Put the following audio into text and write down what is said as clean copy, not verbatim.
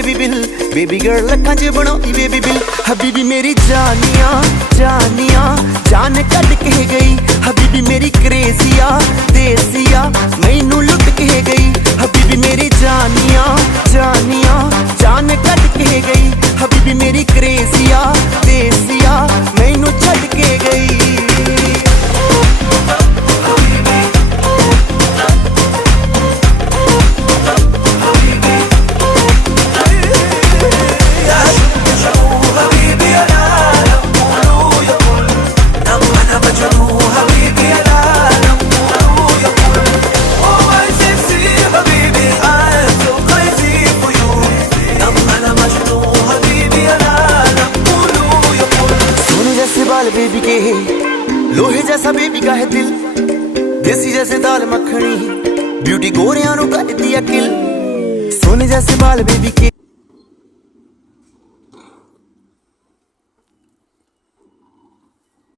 Baby bill, baby girl लखां च बनाउंदी baby bill. Habibi मेरी जानिया जानिया जान कट के गई, हबीबी मेरी क्रेजिया देसिया मैनू लुट के गई। हबीबी मेरी जानिया जानिया जान कट के गई, हबीबी मेरी क्रेजिया देसिया मैनू छड़ के गई। बेबी के लोहे जैसा बेबी का है दिल, देसी जैसे दाल मखनी ब्यूटी गोरियां नु करती अकिल। सोने जैसे बाल बेबी के